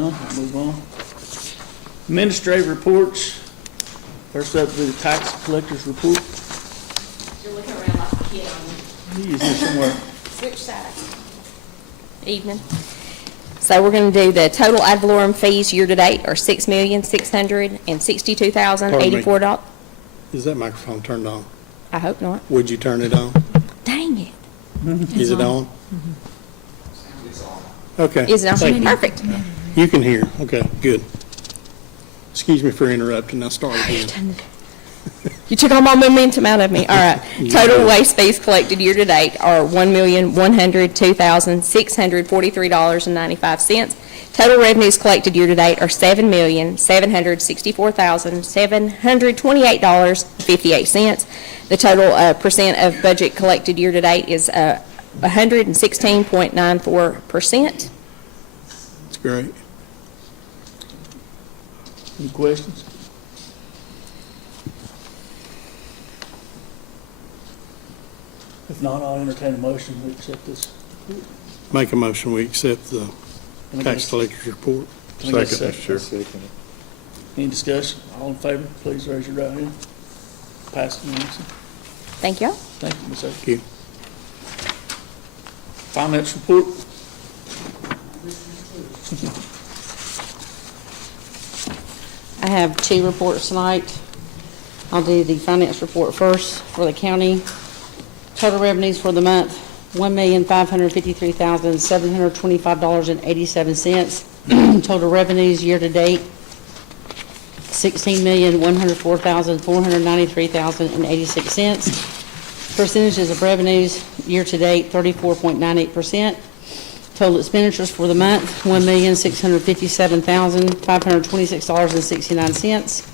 none, we'll move on. Administrative reports. First up will be the tax collector's report. You're looking around like a kid on He is here somewhere. switch sides. Evening. So we're going to do the total ad valorem fees year-to-date are $6,662,084. Is that microphone turned on? I hope not. Would you turn it on? Dang it. Is it on? Okay. Is it on? Thank you. Perfect. You can hear. Okay, good. Excuse me for interrupting. I'll start again. You took all my momentum out of me. All right. Total waste fees collected year-to-date are $1,102,643.95. Total revenues collected year-to-date are $7,764,728.58. The total percent of budget collected year-to-date is 116.94%. That's great. Any questions? If not, I'll entertain a motion to accept this. Make a motion, we accept the Can I get tax a- collector's report. can I get a Second, Mr. Chair. Any discussion? All in favor, please raise your right hand. Passed unanimously. Thank you. Thank you, Ms. Oates. Thank you. Finance report. I have two reports tonight. I'll do the finance report first for the county. Total revenues for the month, $1,553,725.87. Total revenues year-to-date, $16,104,493,086. Percentages of revenues year-to-date, 34.98%. Total expenditures for the month, $1,657,526.69.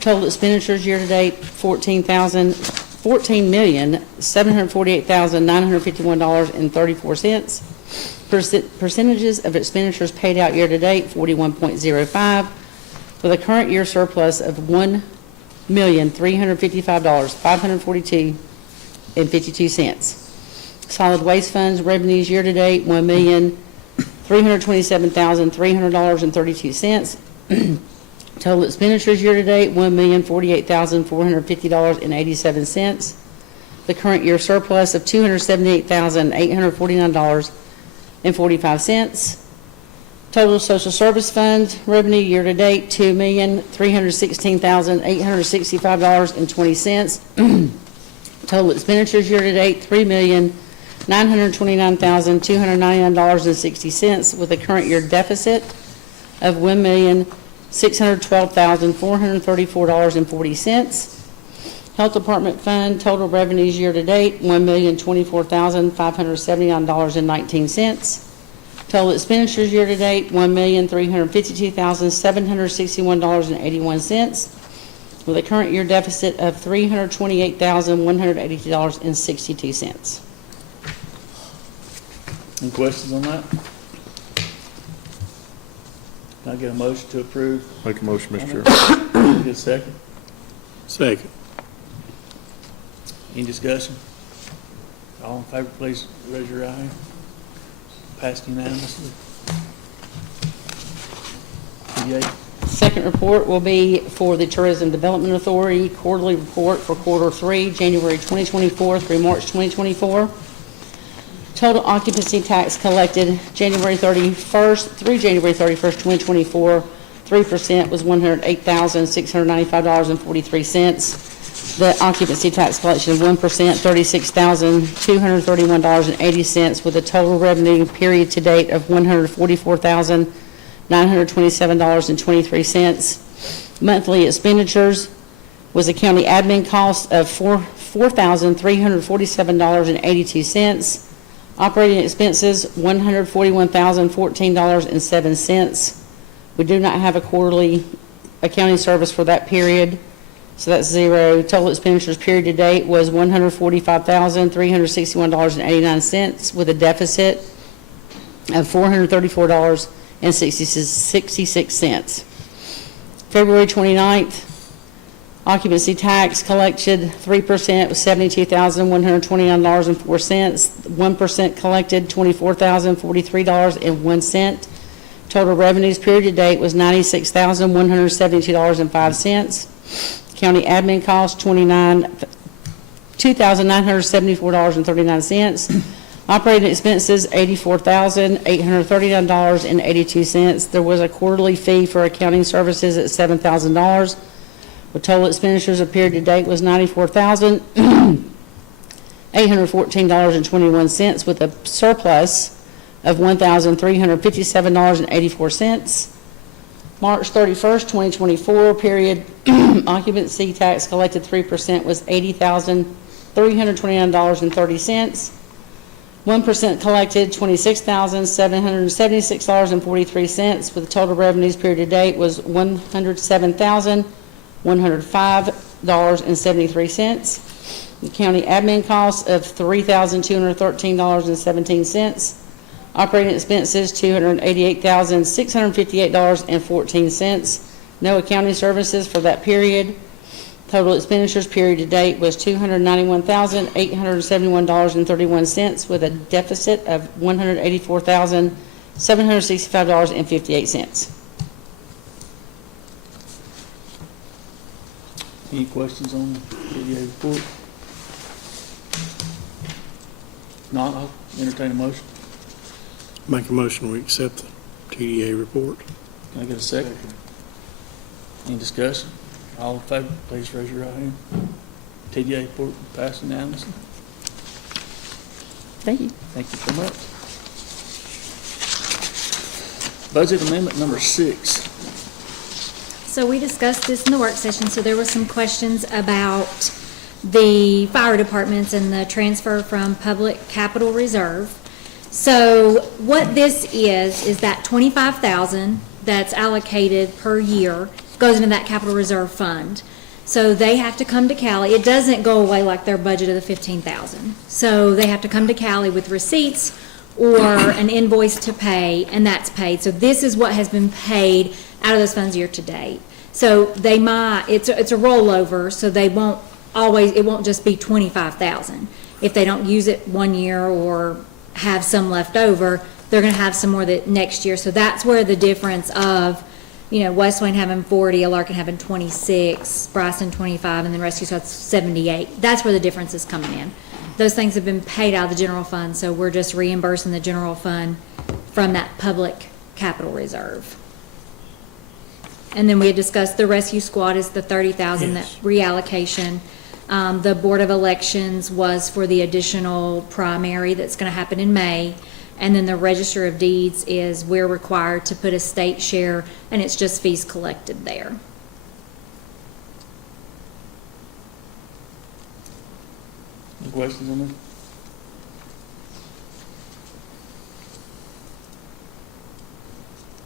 Total expenditures year-to-date, $14,748,951.34. Percentages of expenditures paid out year-to-date, 41.05, with a current year surplus of $1,355,542.52. Solid waste funds revenues year-to-date, $1,327,300.32. Total expenditures year-to-date, $1,048,450.87. The current year surplus of $278,849.45. Total social service fund revenue year-to-date, $2,316,865.20. Total expenditures year-to-date, $3,929,299.60, with a current year deficit of $1,612,434.40. Health Department Fund, total revenues year-to-date, $1,024,579.19. Total expenditures year-to-date, $1,352,761.81, with a current year deficit of $328,180.62. Any questions on that? Can I get a motion to approve? Make a motion, Mr. Chair. Can I get a second? Second. Any discussion? All in favor, please raise your right hand. Passed unanimously. Yay. Second report will be for the Tourism Development Authority quarterly report for quarter 3, January 2024 through March 2024. Total occupancy tax collected January 31st through January 31st, 2024, 3% was $108,695.43. The occupancy tax collection of 1%, $36,231.80, with a total revenue period to date of $144,927.23. Monthly expenditures was a county admin cost of $4,347.82. Operating expenses, $141,014.07. We do not have a quarterly accounting service for that period, so that's zero. Total expenditures period to date was $145,361.89, with a deficit of $434.66. February 29th, occupancy tax collected 3% was $72,129.04. 1% collected $24,043.01. Total revenues period to date was $96,172.05. County admin costs, $2,974.39. Operating expenses, $84,839.82. There was a quarterly fee for accounting services at $7,000. The total expenditures of period to date was $94,814.21 with a surplus of $1,357.84. March 31st, 2024, period, occupancy tax collected 3% was $80,329.30. 1% collected, $26,776.43, with total revenues period to date was $107,105.73. The county admin costs of $3,213.17. Operating expenses, $288,658.14. No accounting services for that period. Total expenditures period to date was $291,871.31 with a deficit of $184,765.58. Any questions on the TDA report? Not, I'll entertain a motion. Make a motion, we accept the TDA report. Can I get a second? Any discussion? All in favor, please raise your right hand. TDA report passed unanimously. Thank you. Thank you so much. Budget amendment number 6. So we discussed this in the work session, so there were some questions about the fire departments and the transfer from public capital reserve. So what this is that 25,000 that's allocated per year goes into that capital reserve fund. So they have to come to Cali. It doesn't go away like their budget of the 15,000. So they have to come to Cali with receipts or an invoice to pay, and that's paid. So this is what has been paid out of those funds year to date. So they might, it's a rollover, so they won't always, it won't just be 25,000. If they don't use it one year or have some left over, they're gonna have some more that next year. So that's where the difference of, West Swain having 40, Alarcon having 26, Bryson 25, and then Rescue Squad's 78. That's where the difference is coming in. Those things have been paid out of the general fund, so we're just reimbursing the general fund from that public capital reserve. And then we had discussed the Rescue Squad is the 30,000, that reallocation. The Board of Elections was for the additional primary that's gonna happen in May. And then the Register of Deeds is we're required to put a state share, and it's just fees collected there. Any questions on this?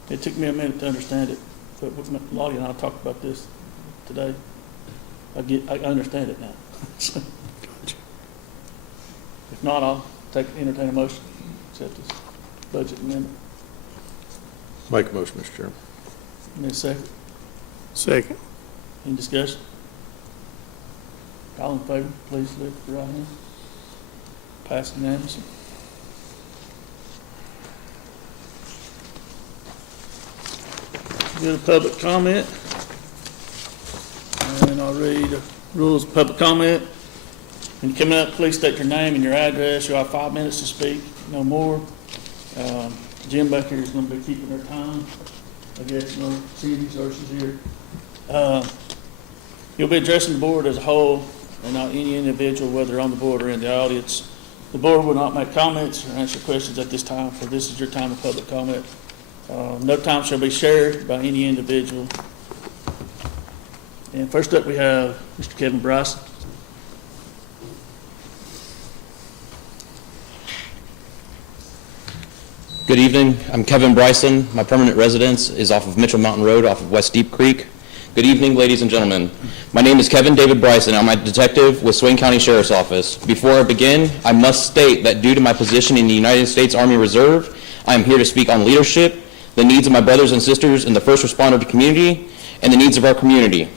It took me a minute to understand it, but Lottie and I talked about this today. I understand it now. So, if not, I'll entertain a motion. Accept this budget amendment. Make a motion, Mr. Chairman. Need a second? Second. Any discussion? All in favor, please lift your right hand. Pass unanimously. Go to public comment. And I'll read the rules of public comment. When you come up, please state your name and your address. You'll have 5 minutes to speak, no more. Jim back here is going to be keeping their time. I guess, Cindy, so she's here. You'll be addressing the board as a whole and not any individual, whether on the board or in the audience. The board will not make comments or answer questions at this time, for this is your time of public comment. No time shall be shared by any individual. And first up, we have Mr. Kevin Bryson. Good evening. I'm Kevin Bryson. My permanent residence is off of Mitchell Mountain Road, off of West Deep Creek. Good evening, ladies and gentlemen. My name is Kevin David Bryson. I'm a detective with Swain County Sheriff's Office. Before I begin, I must state that due to my position in the United States Army Reserve, I am here to speak on leadership, the needs of my brothers and sisters in the first responder community, and the needs of our community.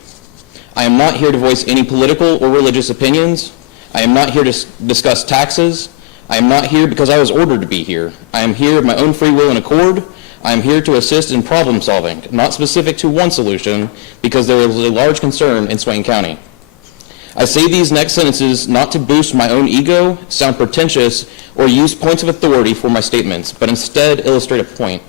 I am not here to voice any political or religious opinions. I am not here to discuss taxes. I am not here because I was ordered to be here. I am here of my own free will and accord. I am here to assist in problem solving, not specific to one solution, because there is a large concern in Swain County. I say these next sentences not to boost my own ego, sound pretentious, or use points of authority for my statements, but instead illustrate a point.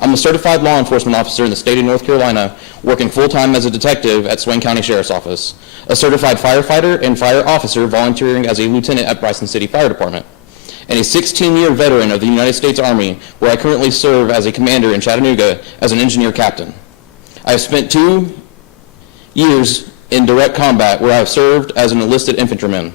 I'm a certified law enforcement officer in the state of North Carolina, working full-time as a detective at Swain County Sheriff's Office, a certified firefighter and fire officer volunteering as a lieutenant at Bryson City Fire Department, and a 16-year veteran of the United States Army, where I currently serve as a commander in Chattanooga as an engineer captain. I have spent 2 years in direct combat where I have served as an enlisted infantryman.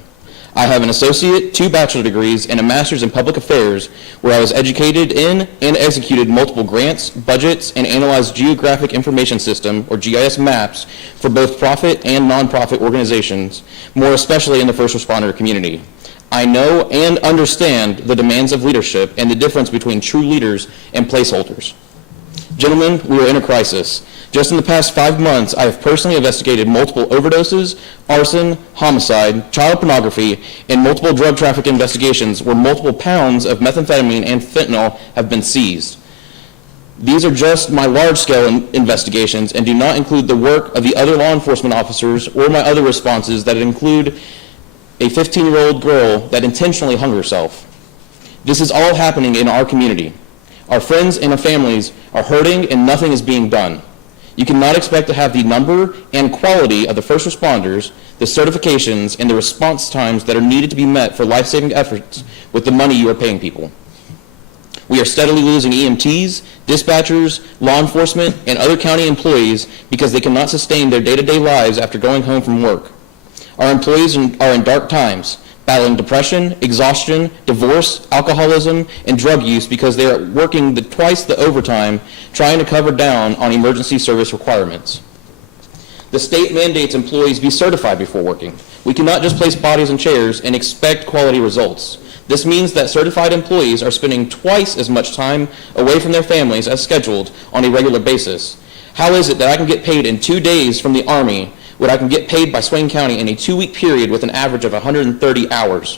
I have an associate, 2 bachelor degrees, and a master's in public affairs where I was educated in and executed multiple grants, budgets, and analyzed geographic information system, or GIS maps, for both profit and nonprofit organizations, more especially in the first responder community. I know and understand the demands of leadership and the difference between true leaders and placeholders. Gentlemen, we are in a crisis. Just in the past 5 months, I have personally investigated multiple overdoses, arson, homicide, child pornography, and multiple drug traffic investigations where multiple pounds of methamphetamine and fentanyl have been seized. These are just my large-scale investigations and do not include the work of the other law enforcement officers or my other responses that include a 15-year-old girl that intentionally hung herself. This is all happening in our community. Our friends and our families are hurting and nothing is being done. You cannot expect to have the number and quality of the first responders, the certifications, and the response times that are needed to be met for life-saving efforts with the money you are paying people. We are steadily losing EMTs, dispatchers, law enforcement, and other county employees because they cannot sustain their day-to-day lives after going home from work. Our employees are in dark times, battling depression, exhaustion, divorce, alcoholism, and drug use because they are working twice the overtime trying to cover down on emergency service requirements. The state mandates employees be certified before working. We cannot just place bodies in chairs and expect quality results. This means that certified employees are spending twice as much time away from their families as scheduled on a regular basis. How is it that I can get paid in 2 days from the Army what I can get paid by Swain County in a 2-week period with an average of 130 hours?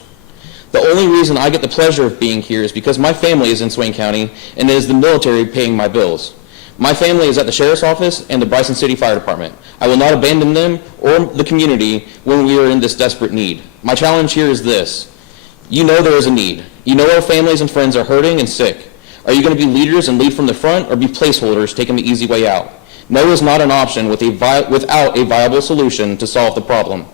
The only reason I get the pleasure of being here is because my family is in Swain County and it is the military paying my bills. My family is at the Sheriff's Office and the Bryson City Fire Department. I will not abandon them or the community when we are in this desperate need. My challenge here is this. You know there is a need. You know our families and friends are hurting and sick. Are you going to be leaders and lead from the front or be placeholders taking the easy way out? No is not an option without a viable solution to solve the problem.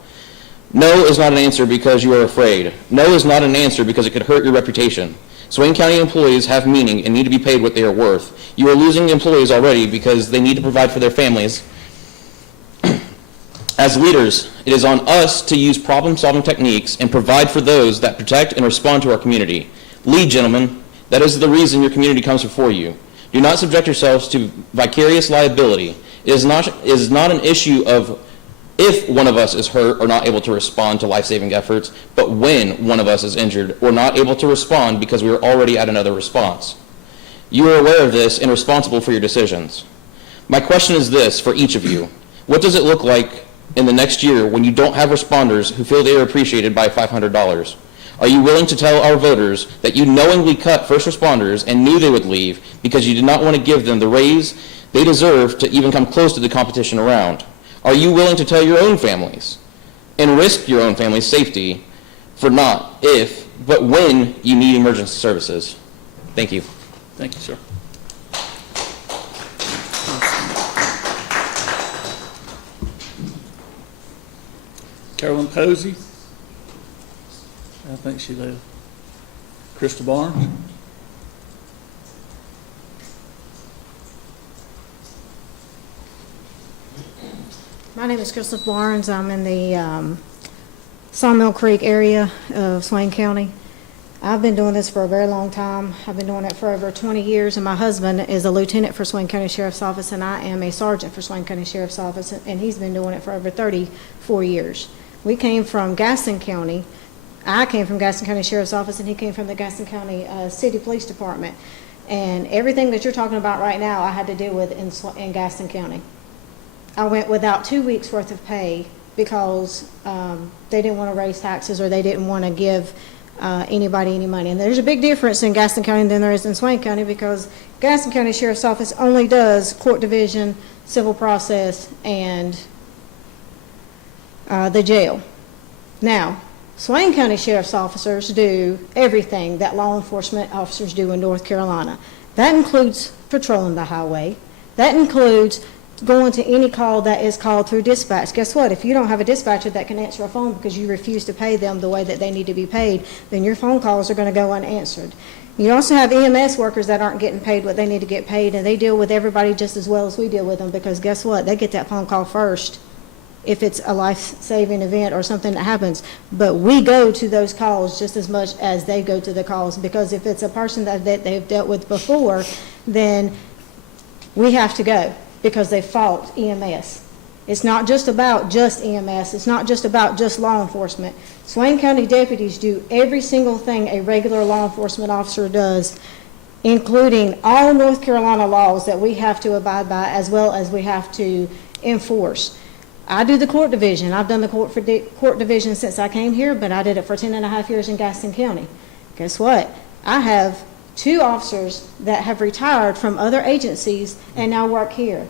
No is not an answer because you are afraid. No is not an answer because it could hurt your reputation. Swain County employees have meaning and need to be paid what they are worth. You are losing employees already because they need to provide for their families. As leaders, it is on us to use problem-solving techniques and provide for those that protect and respond to our community. Lead, gentlemen. That is the reason your community comes before you. Do not subject yourselves to vicarious liability. It is not an issue of if one of us is hurt or not able to respond to life-saving efforts, but when one of us is injured or not able to respond because we are already at another response. You are aware of this and responsible for your decisions. My question is this for each of you. What does it look like in the next year when you don't have responders who feel they are appreciated by $500? Are you willing to tell our voters that you knowingly cut first responders and knew they would leave because you did not want to give them the raise they deserve to even come close to the competition around? Are you willing to tell your own families and risk your own family's safety for not if, but when you need emergency services? Thank you. Thank you, sir. Carolyn Posey. I think she left. Crystal Barnes. My name is Crystal Barnes. I'm in the Sawmill Creek area of Swain County. I've been doing this for a very long time. I've been doing it for over 20 years, and my husband is a lieutenant for Swain County Sheriff's Office, and I am a sergeant for Swain County Sheriff's Office, and he's been doing it for over 34 years. We came from Gaston County. I came from Gaston County Sheriff's Office, and he came from the Gaston County City Police Department. And everything that you're talking about right now, I had to deal with in Gaston County. I went without 2 weeks' worth of pay because they didn't want to raise taxes or they didn't want to give anybody any money. And there's a big difference in Gaston County than there is in Swain County, because Gaston County Sheriff's Office only does court division, civil process, and the jail. Now, Swain County Sheriff's officers do everything that law enforcement officers do in North Carolina. That includes patrolling the highway. That includes going to any call that is called through dispatch. Guess what? If you don't have a dispatcher that can answer a phone because you refuse to pay them the way that they need to be paid, then your phone calls are going to go unanswered. You also have EMS workers that aren't getting paid what they need to get paid, and they deal with everybody just as well as we deal with them, because guess what? They get that phone call first if it's a life-saving event or something that happens. But we go to those calls just as much as they go to the calls, because if it's a person that they've dealt with before, then we have to go because they fought EMS. It's not just about just EMS. It's not just about just law enforcement. Swain County deputies do every single thing a regular law enforcement officer does, including all North Carolina laws that we have to abide by, as well as we have to enforce. I do the court division. I've done the court division since I came here, but I did it for 10.5 years in Gaston County. Guess what? I have 2 officers that have retired from other agencies and now work here.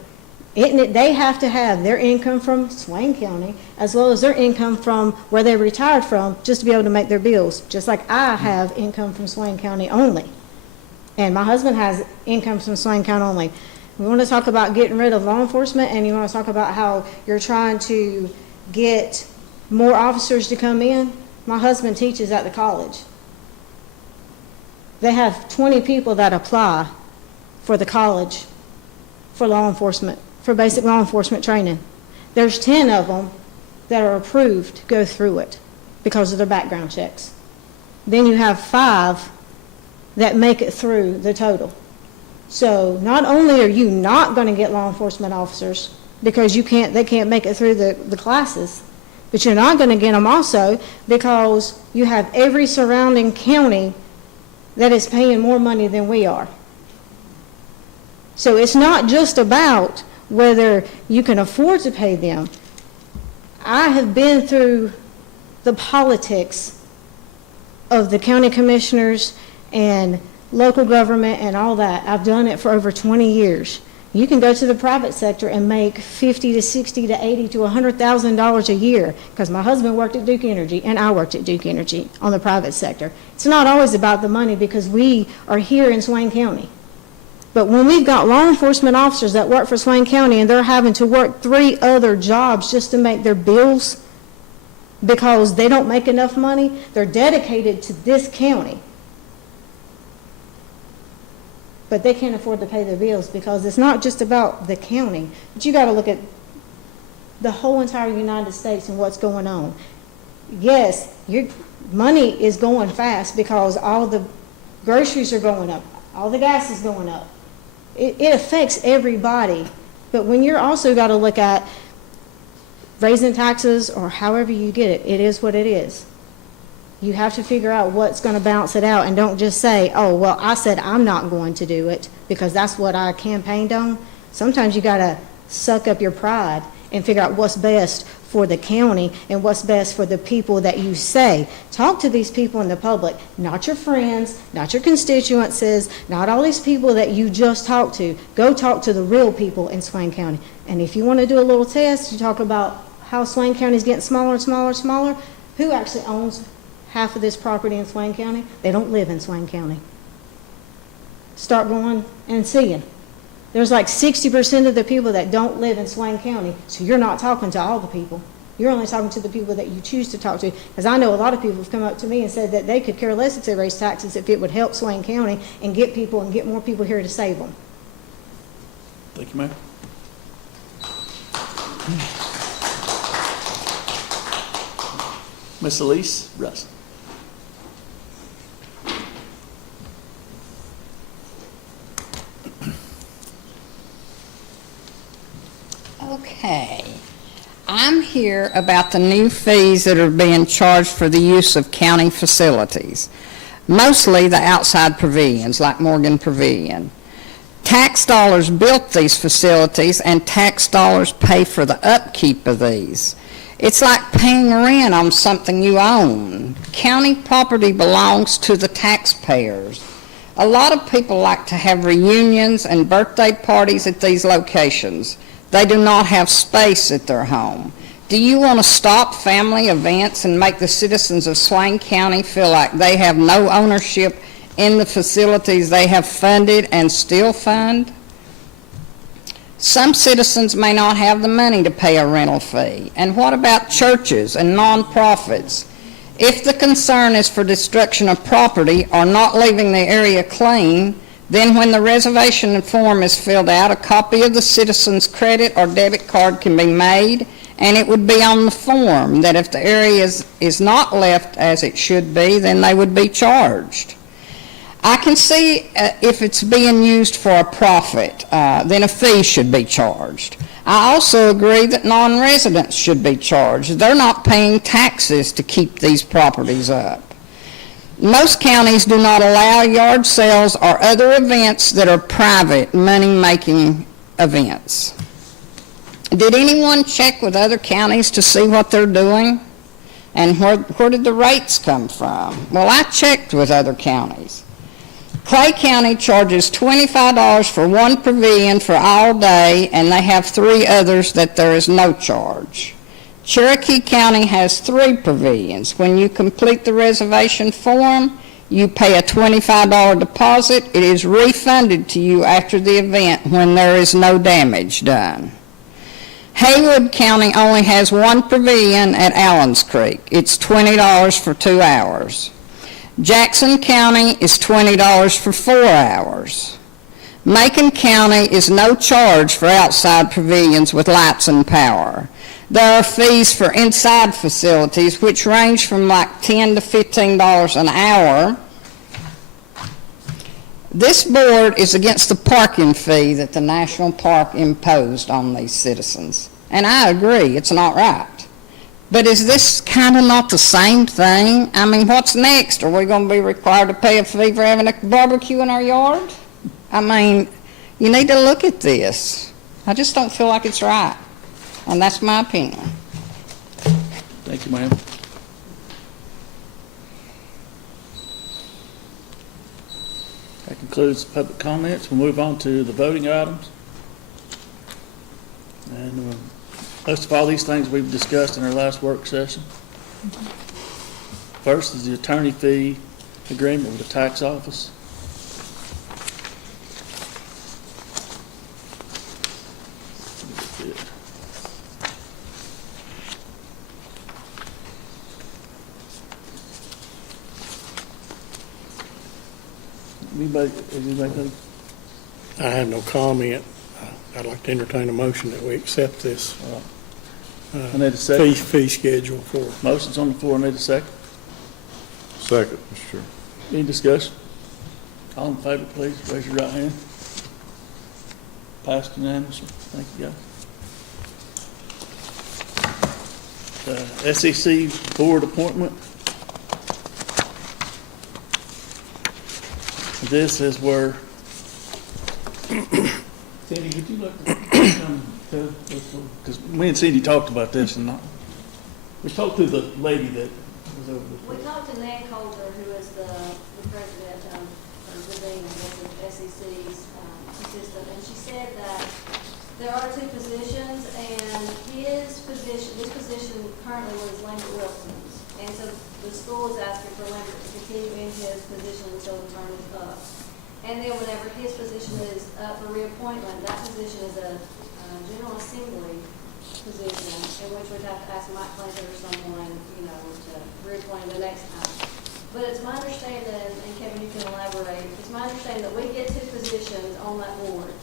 They have to have their income from Swain County as well as their income from where they retired from, just to be able to make their bills, just like I have income from Swain County only. And my husband has income from Swain County only. We want to talk about getting rid of law enforcement, and you want to talk about how you're trying to get more officers to come in. My husband teaches at the college. They have 20 people that apply for the college for law enforcement, for basic law enforcement training. There's 10 of them that are approved to go through it because of their background checks. Then you have 5 that make it through the total. So not only are you not going to get law enforcement officers because they can't make it through the classes, but you're not going to get them also because you have every surrounding county that is paying more money than we are. So it's not just about whether you can afford to pay them. I have been through the politics of the county commissioners and local government and all that. I've done it for over 20 years. You can go to the private sector and make $50 to $60 to $80 to $100,000 a year, because my husband worked at Duke Energy and I worked at Duke Energy on the private sector. It's not always about the money because we are here in Swain County. But when we've got law enforcement officers that work for Swain County and they're having to work 3 other jobs just to make their bills because they don't make enough money, they're dedicated to this county. But they can't afford to pay their bills because it's not just about the county, but you got to look at the whole entire United States and what's going on. Yes, your money is going fast because all the groceries are going up, all the gas is going up. It affects everybody. But when you're also got to look at raising taxes or however you get it, it is what it is. You have to figure out what's going to balance it out, and don't just say, oh, well, I said I'm not going to do it because that's what I campaigned on. Sometimes you got to suck up your pride and figure out what's best for the county and what's best for the people that you say. Talk to these people in the public, not your friends, not your constituencies, not all these people that you just talked to. Go talk to the real people in Swain County. And if you want to do a little test, you talk about how Swain County is getting smaller and smaller and smaller. Who actually owns half of this property in Swain County? They don't live in Swain County. Start going and seeing. There's like 60% of the people that don't live in Swain County, so you're not talking to all the people. You're only talking to the people that you choose to talk to. Because I know a lot of people have come up to me and said that they could care less if they raise taxes if it would help Swain County and get more people here to save them. Thank you, Mayor. Miss Elise Russ. Okay. I'm here about the new fees that are being charged for the use of county facilities, mostly the outside pavilions like Morgan Pavilion. Tax dollars built these facilities and tax dollars pay for the upkeep of these. It's like paying rent on something you own. County property belongs to the taxpayers. A lot of people like to have reunions and birthday parties at these locations. They do not have space at their home. Do you want to stop family events and make the citizens of Swain County feel like they have no ownership in the facilities they have funded and still fund? Some citizens may not have the money to pay a rental fee. And what about churches and nonprofits? If the concern is for destruction of property or not leaving the area clean, then when the reservation form is filled out, a copy of the citizen's credit or debit card can be made, and it would be on the form that if the area is not left as it should be, then they would be charged. I can see if it's being used for a profit, then a fee should be charged. I also agree that non-residents should be charged. They're not paying taxes to keep these properties up. Most counties do not allow yard sales or other events that are private money-making events. Did anyone check with other counties to see what they're doing? And where did the rates come from? Well, I checked with other counties. Clay County charges $25 for one pavilion for all day, and they have 3 others that there is no charge. Cherokee County has 3 pavilions. When you complete the reservation form, you pay a $25 deposit. It is refunded to you after the event when there is no damage done. Haywood County only has 1 pavilion at Allen's Creek. It's $20 for 2 hours. Jackson County is $20 for 4 hours. Macon County is no charge for outside pavilions with lights and power. There are fees for inside facilities, which range from like $10 to $15 an hour. This board is against the parking fee that the National Park imposed on these citizens. And I agree, it's not right. But is this kind of not the same thing? I mean, what's next? Are we going to be required to pay a fee for having a barbecue in our yard? I mean, you need to look at this. I just don't feel like it's right. And that's my opinion. Thank you, ma'am. That concludes public comments. We'll move on to the voting items. And list of all these things we've discussed in our last work session. First is the attorney fee agreement with the tax office. Anybody? I have no comment. I'd like to entertain a motion that we accept this I need a second. fee schedule for. Motion's on the floor. I need a second. Second, Mr. Chairman. Any discussion? All in favor, please raise your right hand. Passed unanimously. Thank you, guys. SEC board appointment. This is where, Cindy, would you look, because me and Cindy talked about this, and we talked to the lady that was over We talked to Nan Coulter, who is the president or the dean of the SEC's system, and she said that there are 2 positions, and this position currently was Lambert Wilson's, and so the school is asking for Lambert to continue in his position until the term is up. And then whenever his position is up for reappointment, that position is a General Assembly position, in which we'd have to ask Mike Clancy or someone, to reappoint the next time. But it's my understanding, and Kevin, you can elaborate, it's my understanding that we get 2 positions on that board.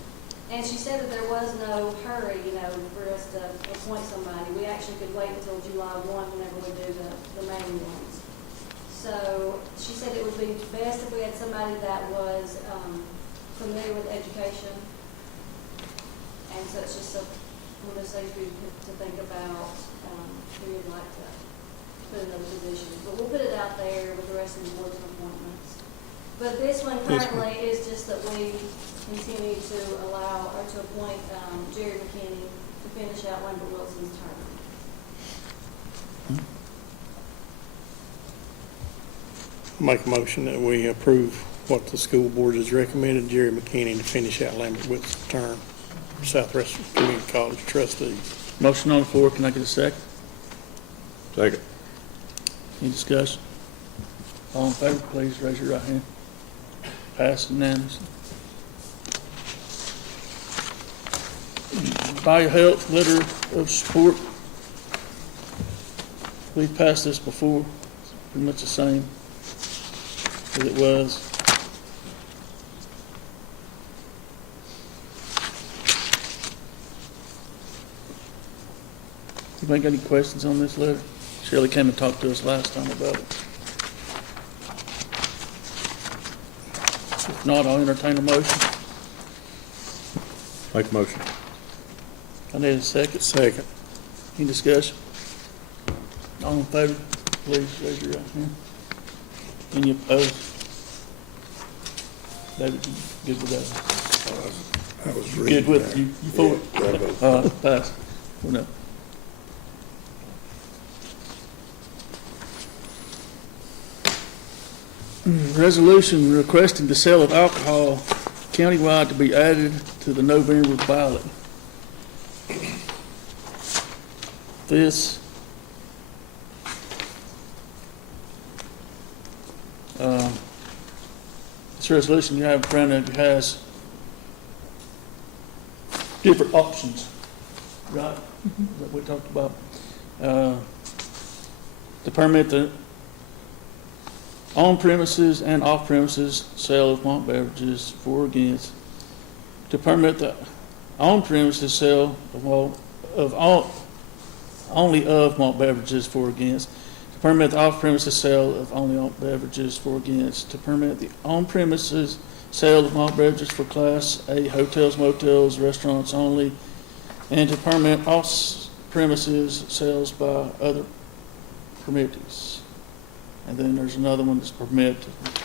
And she said that there was no hurry, for us to appoint somebody. We actually could wait until July 1 whenever we do the main ones. So she said it would be best if we had somebody that was familiar with education. And so it's just one of those things we to think about who you'd like to put in those positions. But we'll put it out there with the rest of the boards and appointments. But this one currently is just that we continue to allow or to appoint Jerry McKinney to finish out Lambert Wilson's term. Make a motion that we approve what the school board has recommended Jerry McKinney to finish out Lambert Witt's term, Southwest Community College trustee. Motion on the floor, can I get a second? Second. Any discussion? All in favor, please raise your right hand. Passed unanimously. BioHealth letter of support. We've passed this before, it's pretty much the same as it was. Anybody got any questions on this letter? Shirley came and talked to us last time about it. If not, I'll entertain a motion. Make a motion. I need a second. Second. Any discussion? All in favor, please raise your right hand. Any opposed? David, you good with that? I was Good with it? You for it? Pass. Well, no. Resolution requesting the sale of alcohol countywide to be added to the November ballot. This resolution you have in front of you has different options, right? That we talked about. To permit the on-premises and off-premises sale of malt beverages for or against. To permit the on-premises sale only of malt beverages for or against. To permit the off-premises sale of only malt beverages for or against. To permit the on-premises sale of malt beverages for Class A hotels, motels, restaurants only. And to permit off-premises sales by other permittees. And then there's another one that's permit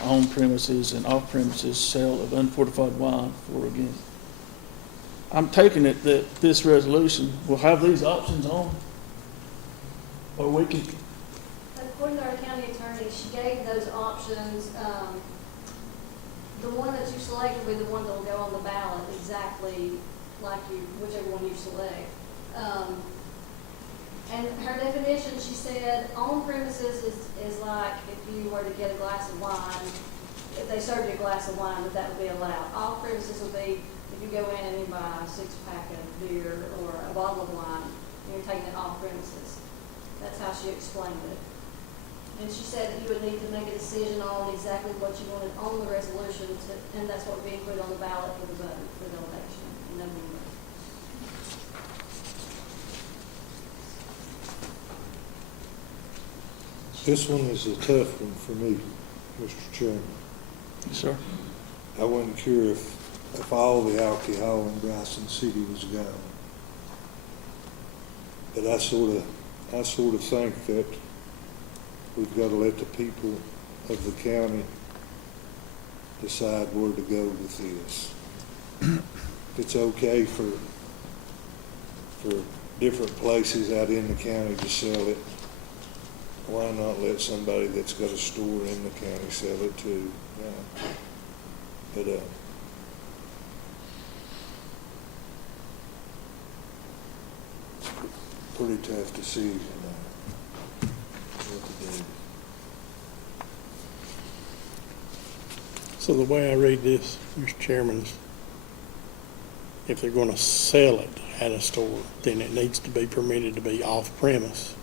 on-premises and off-premises sale of unfortified wine for or against. I'm taking it that this resolution will have these options on, or we can, According to our county attorney, she gave those options. The one that you select will be the one that will go on the ballot, exactly like whichever one you select. And her definition, she said, on premises is like if you were to get a glass of wine, if they served you a glass of wine, that would be allowed. Off premises would be if you go in and you buy a 6-pack of beer or a bottle of wine, and you're taking it off premises. That's how she explained it. And she said that you would need to make a decision on exactly what you wanted on the resolution, and that's what would be put on the ballot for the vote, for the election in November. This one is a tough one for me, Mr. Chairman. yes, sir. I wasn't sure if all the alcohol in Bryson City was gone. But I sort of think that we've got to let the people of the county decide where to go with this. If it's okay for different places out in the county to sell it, why not let somebody that's got a store in the county sell it too? But pretty tough decision what to do. So the way I read this, Mr. Chairman, is if they're going to sell it at a store, then it needs to be permitted to be off premise,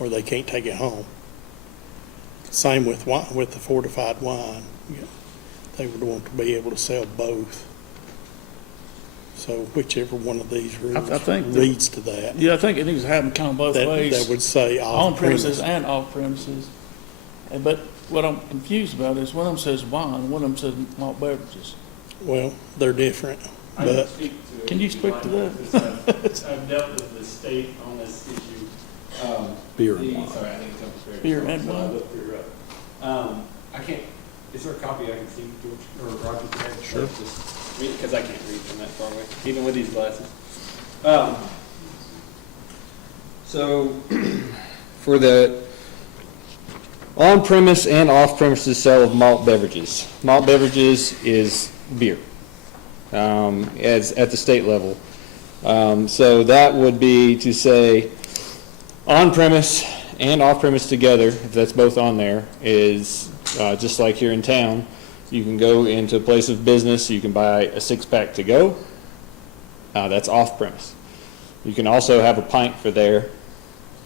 or they can't take it home. Same with wine, with the fortified wine. They would want to be able to sell both. So whichever one of these rules I think that- leads to that. Yeah, I think it needs to happen kind of both That ways, would say on off premises premise. and off premises. But what I'm confused about is one of them says wine, one of them says malt beverages. Well, they're different, I can but speak to it. Can you speak to that? I've dealt with the state on this issue. Beer and wine. Sorry, I think it's upstairs. Beer and So I wine. looked her up. I can't, is there a copy I can see, George, or Roger? Sure. Because I can't read from that far away, even with these glasses. So, for the On-premise and off-premises sale of malt beverages. Malt beverages is beer, as at the state level. So that would be to say, on-premise and off-premise together, if that's both on there, is just like here in town. You can go into a place of business, you can buy a six-pack to go. That's off-premise. You can also have a pint for there,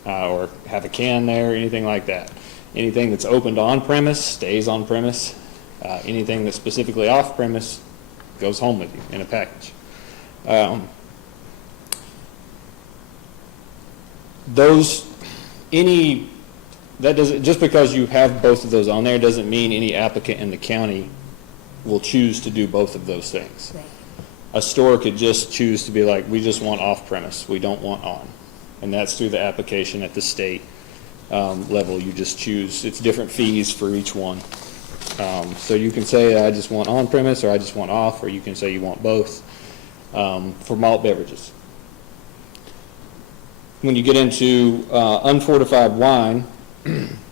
or have a can there, anything like that. Anything that's opened on-premise stays on-premise. Anything that's specifically off-premise goes home with you in a package. Just because you have both of those on there doesn't mean any applicant in the county will choose to do both of those things. A store could just choose to be like, we just want off-premise, we don't want on. And that's through the application at the state level. You just choose, it's different fees for each one. So you can say, I just want on-premise, or I just want off, or you can say you want both for malt beverages. When you get into unfortified wine,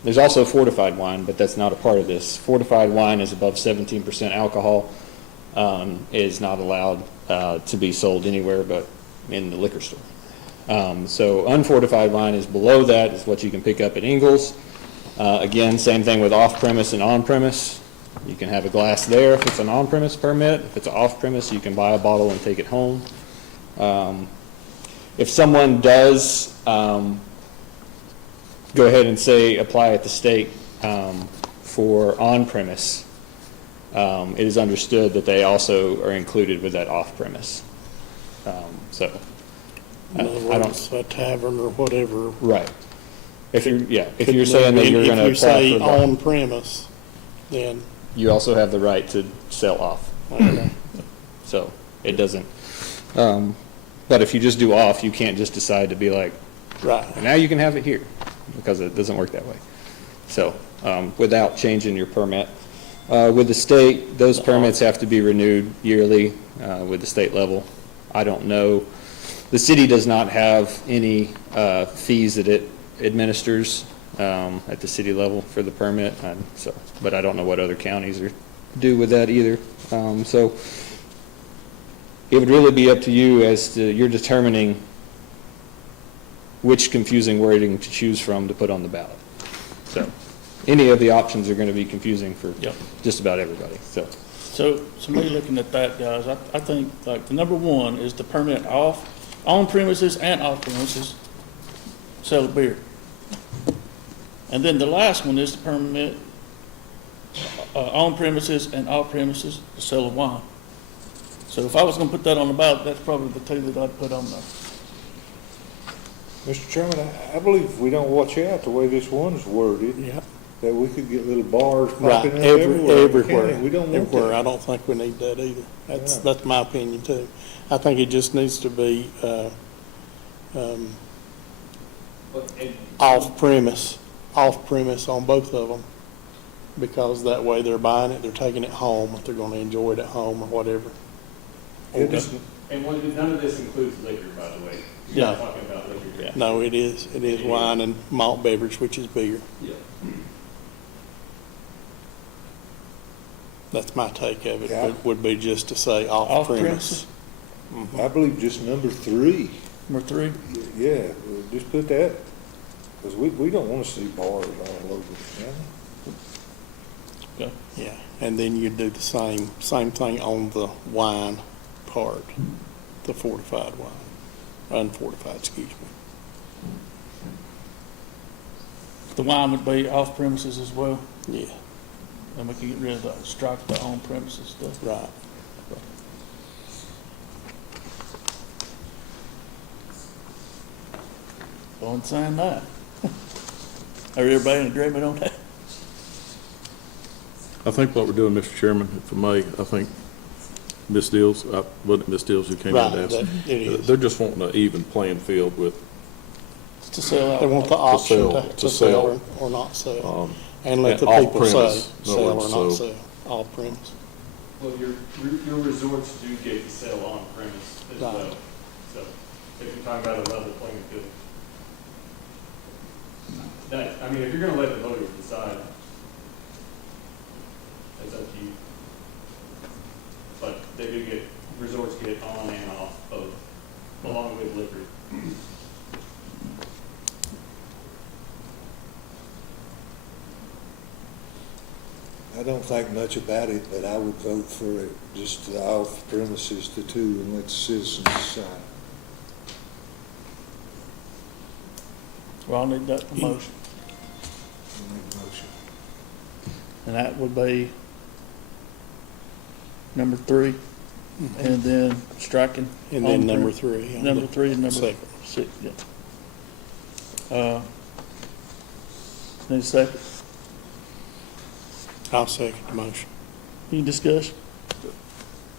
there's also fortified wine, but that's not a part of this. Fortified wine is above 17% alcohol, is not allowed to be sold anywhere but in the liquor store. So unfortified wine is below that, is what you can pick up at Ingles. Again, same thing with off-premise and on-premise. You can have a glass there if it's an on-premise permit. If it's off-premise, you can buy a bottle and take it home. If someone does go ahead and say apply at the state for on-premise, it is understood that they also are included with that off-premise. In other words, a tavern or whatever. Right. If you're saying that you're going to apply for If you say the- on premise, then. you also have the right to sell off. Okay. So it doesn't, but if you just do off, you can't just decide to be like, Right. now you can have it here, because it doesn't work that way. So, without changing your permit. With the state, those permits have to be renewed yearly, with the state level. I don't know. The city does not have any, fees that it administers, at the city level for the permit, but I don't know what other counties do with that either. So it would really be up to you as to, you're determining which confusing wording to choose from to put on the ballot. So any of the options are going to be confusing for Yep. just about everybody, so. So me looking at that, guys, I think like the number one is the permit on premises and off premises, sell beer. And then the last one is the permit on premises and off premises, the sale of wine. So if I was gonna put that on the ballot, that's probably the two that I'd put on there. Mr. Chairman, I believe if we don't watch out the way this one's worded, Yeah. that we could get little bars Right, popping up everywhere. everywhere. We don't want Everywhere. I that. don't think we need that either. Yeah. That's my opinion too. I think it just needs to be, off premise on both of them. Because that way they're buying it, they're taking it home, if they're gonna enjoy it at home or whatever. It just- And none of this includes liquor, by the way. You're not talking about liquor. Yeah. No, it is wine and malt beverage, which is beer. Yeah. That's my take of it, Yeah. would be just to say off premise. Off-premises? I believe just number 3, Number three, yeah, just put that, because we don't want to see bars all over the county. okay. Yeah, and then you do the same thing on the wine part, the fortified wine, unfortified, excuse me. The wine would be off premises as well, Yeah, and we could get rid of the, strike the on premises stuff. right. On saying that. Are everybody in agreement on that? I think what we're doing, Mr. Chairman, if I may, I think Ms. Dills, wasn't it Ms. Dills who came in Right, and asked? it is. They're just wanting an even playing field with, To sell They want the alcohol. option sell- to to sell sell. or not sell, and let and the people say, off-premise, in other sell or words, not so- sell, off premise. Well, your resorts do get to sell on premise as Right. well. So if you're talking about a level playing field. That, I mean, if you're gonna let the voters decide, I don't think much about it, but I would vote for it, just the off premises, the two, and let the citizens decide. Well, I'll need that motion, I make a motion. and that would be number 3, and then striking. And then on number prem- 3. on Number the 3 and number second. 6, yeah. Need a second? I'll second the motion. Any discussion?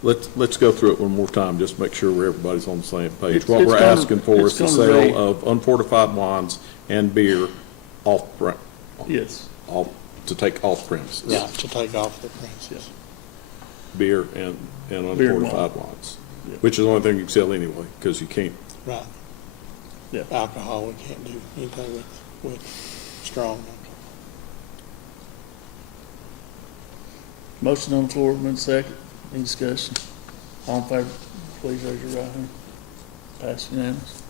Let's go through it one more time, just make sure everybody's on the same page. It's- What it's we're gonna- asking for it's is the gonna be- sale of unfortified wines and beer Yes. to take off premises. Yeah, to take off the premises. Beer and Beer and unfortified wines, Yeah. which is the only thing you can sell anyway, because you can't. Right. Yeah. Alcohol, we can't do anything with strong. Motion on the floor, been second. Any discussion? All in favor, please raise your right hand. Pass unanimous.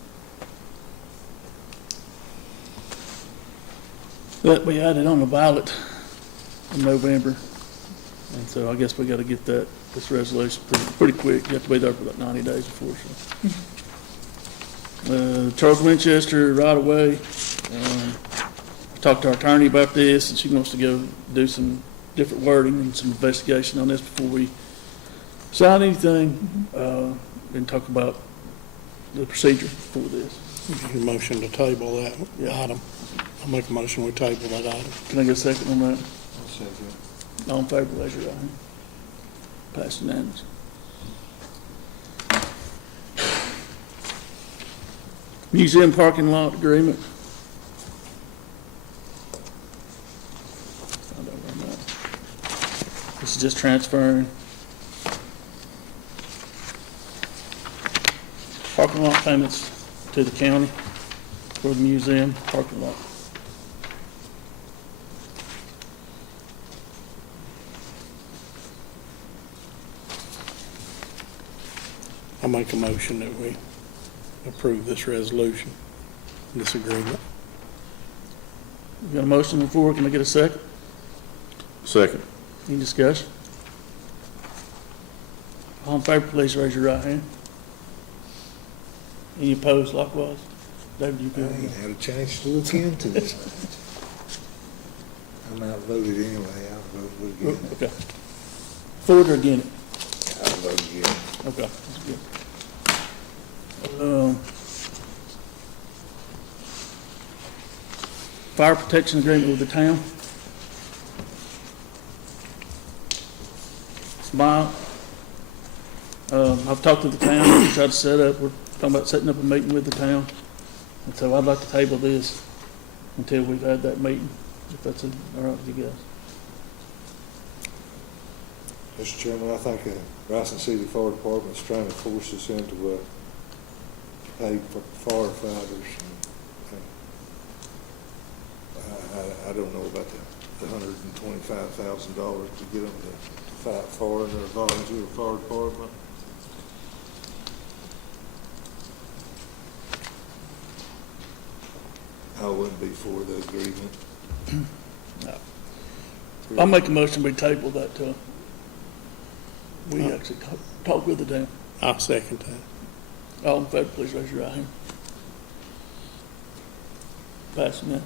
That we added on the ballot in November, and so I guess we gotta get this resolution pretty quick. You have to be there for about 90 days before, so. Charles Winchester, right away. Talked to our attorney about this, and she wants to go do some different wording and some investigation on this before we sign anything, and talk about the procedure for this. A motion to table that Yeah. item. I'll make a motion, we table that item. Can I get a second on that? I'll second. All in favor, raise your right hand. Passed unanimous. Museum parking lot agreement. Find out where I'm at. This is just transferring parking lot payments to the county for the museum parking lot. I'll make a motion that we approve this resolution, this agreement. We got a motion on the floor. Can I get a second? Second. Any discussion? All in favor, please raise your right hand. Any opposed likewise? David, you I good? ain't had a chance to look into it. I'm outvoted anyway, I'll vote again. Okay. For it or against it? I'll vote again. Okay, that's good. Fire protection agreement with the town. Smile. I've talked to the town, we tried to set up, we're talking about setting up a meeting with the town. And so I'd like to table this until we've had that meeting, if that's all right with you guys. Mr. Chairman, I think Bryson City Fire Department's trying to force us into pay for firefighters. I don't know about the $125,000 to get them to fight fire in their volunteer fire department. I wouldn't be for the agreement. I'll make a motion, we table that till we actually talk with the town. I'll second that. All in favor, please raise your right hand. Passing that.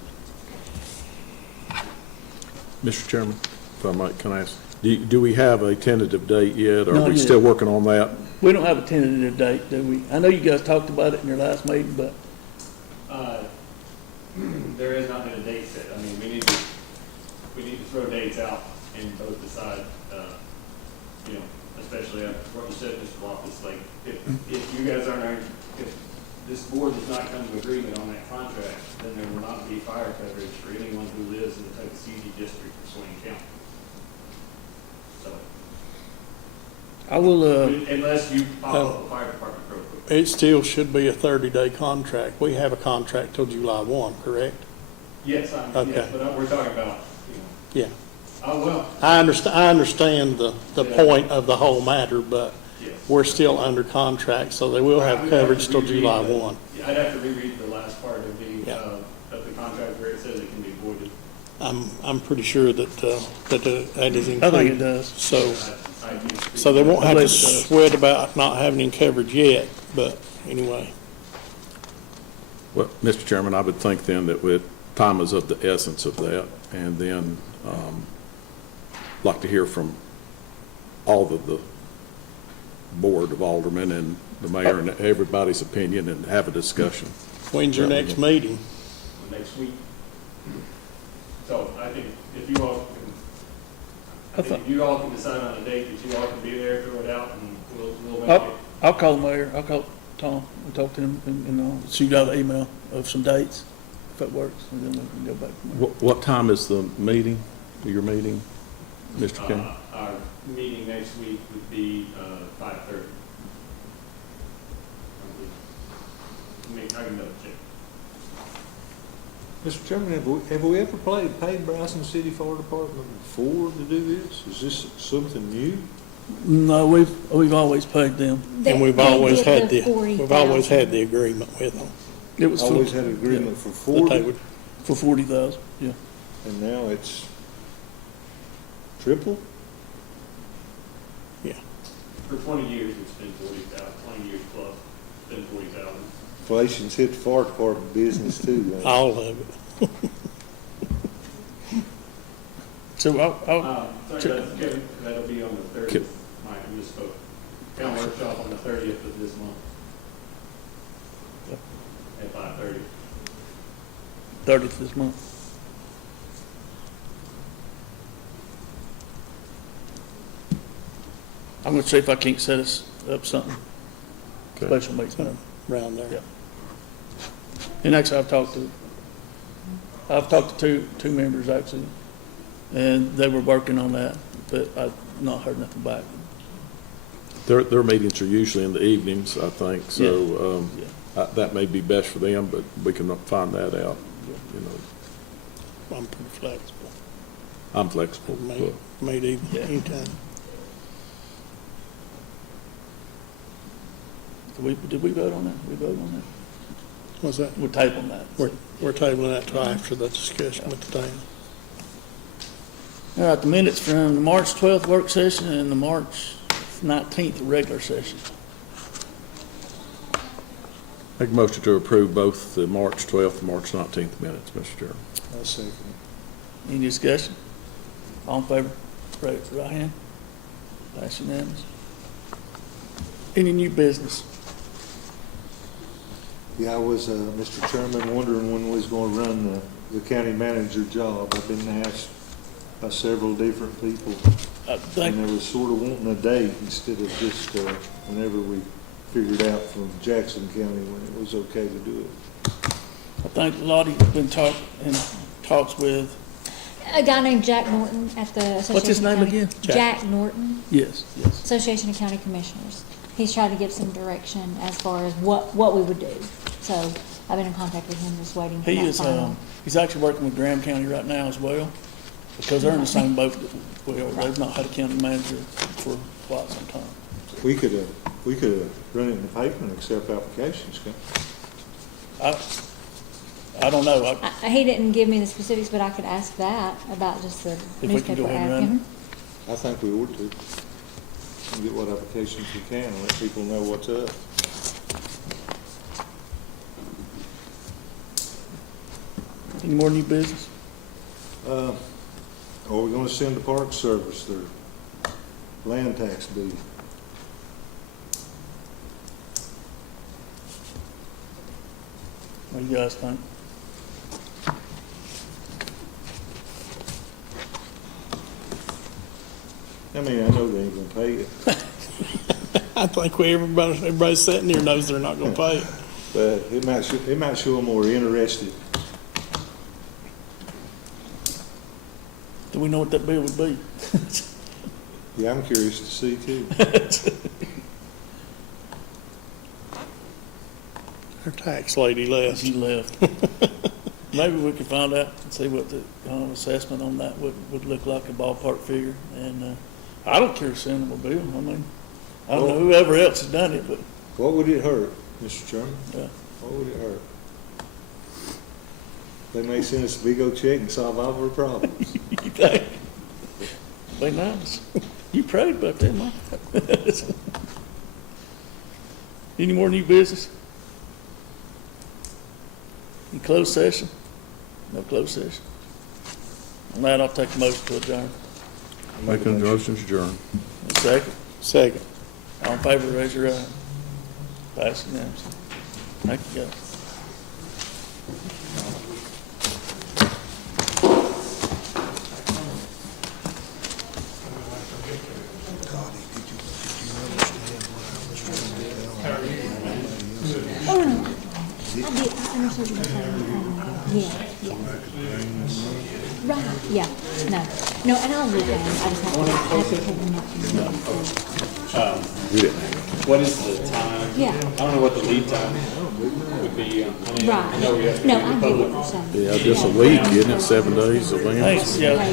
Mr. Chairman, if I might, can I ask, do we have a tentative date yet? Or Not are we yet. still working on that? We don't have a tentative date, do we? I know you guys talked about it in your last meeting, but There has not been a date set. I mean, we need to throw dates out and both decide, especially after what you said, Mr. Loftus, like, if you guys if this board does not come to agreement on that contract, then there will not be fire coverage for anyone who lives in the Tuckasegee district of Swain County. So, I will, unless you pop up a fire department real quick. It still should be a 30-day contract. We have a contract till July 1, correct? Yes, Okay. yes, but we're talking about, Yeah. well, I understand the Yeah. point of the whole matter, but yes. we're still under contract, so they will have coverage till July 1. I'd have to reread the last part of the, Yeah. of the contract where it says it can be voided. I'm pretty sure that that is included. I think it does. So they won't I have to believe it does. sweat about not having any coverage yet, but anyway. Well, Mr. Chairman, I would think then that with time is of the essence of that, and then like to hear from all of the board of aldermen and the mayor and everybody's opinion and have a discussion. When's your next meeting? Next week. So I think if you all can, I think if you all can decide on a date that you all can be there, throw it out, and we'll make it. I'll call the mayor, I'll call Tom and talk to him, and I'll shoot out an email of some dates, if it works, and then we can go back from there. What time is the meeting, your meeting, Mr. King? Our meeting next week would be 5:30. I can double check. Mr. Chairman, have we ever paid Bryson City Fire Department before to do this? Is this something new? No, we've always paid them. And we've They always did had the we've always 40,000. had the agreement with them. It was Always had an agreement for That they 40, would, for 40,000, yeah. and now it's triple? For 20 years, it's been 40,000, 20 years plus, it's been 40,000. Inflation's hit the fire department business too, man. all of it. So Sorry, that's Kevin, that'll be on the 30th, Mike, I misspoke. County workshop on the 30th of this month. At 5:30. 30th this month. I'm gonna see if I can't set us up something, Okay. special meeting. Around there. Yeah. And actually, I've talked to two members actually, and they were working on that, but I've not heard nothing back. Their meetings are usually in the evenings, I think, so Yeah. that may be best for them, but we can find that out, you know. I'm pretty flexible. I'm flexible. Made Yeah. anytime. Did we vote on that? We voted on that? What's that? We're tabling that. We're tabling that till after the discussion with the town. All right, the minutes from the March 12th work session and the March 19th regular session. Make a motion to approve both the March 12th and March 19th minutes, Mr. Chairman. I'll second Any discussion? All in favor, raise your right hand. Pass unanimous. Any new business? Yeah, I was, Mr. Chairman, wondering when we was gonna run the county manager job. I've been asked by several different people, I think, and they was sort of wanting a date instead of just, whenever we figured out from Jackson County when it was okay to do it. I think Lottie's been talks with, A guy named Jack Norton at the Association. What's his of name County- again? Jack Norton, yes. Association of County Commissioners. He's trying to give some direction as far as what we would do. So I've been in contact with him, just waiting for He that is, final. he's actually working with Graham County right now as well, because they're in the same boat that we are. They've not had a county manager for quite some time. We could have run it in the paper and accept applications, couldn't I don't know. He didn't give me the specifics, but I could ask that about just the we can newspaper go ahead and ad. run I think we ought to. And get what applications we can, and let people know what's up. Any more new business? Are we gonna send the Park Service their land tax bill? What do you guys think? I mean, I know they ain't gonna pay it, I think everybody sitting here knows they're not gonna pay it. but it might show them more interested. Do we know what that bill would be? Yeah, I'm curious to see too. Our tax lady left. She left. Maybe we could find out and see what the assessment on that would look like, a ballpark figure. And I don't care to send them a bill. I mean, I don't know whoever else has done it, but What would it hurt, Mr. Chairman? Yeah. What would it hurt? They may send us a big old check and solve all of our problems. You think? Be nice. You prayed about that, Mike. Any more new business? In closed session? No closed session? On that, I'll take a motion to adjourn. Making the motion to adjourn. A second. Second. All in favor, raise your right hand. Pass unanimously. Thank you, guys. Right, yeah, no, and I'll leave them, I just have to take them up. We didn't. What is the time? Yeah. I don't know what the lead time would be. Right, no, I get what you're saying. Yeah, just a week, isn't it? 7 days, a week? Thanks, yeah.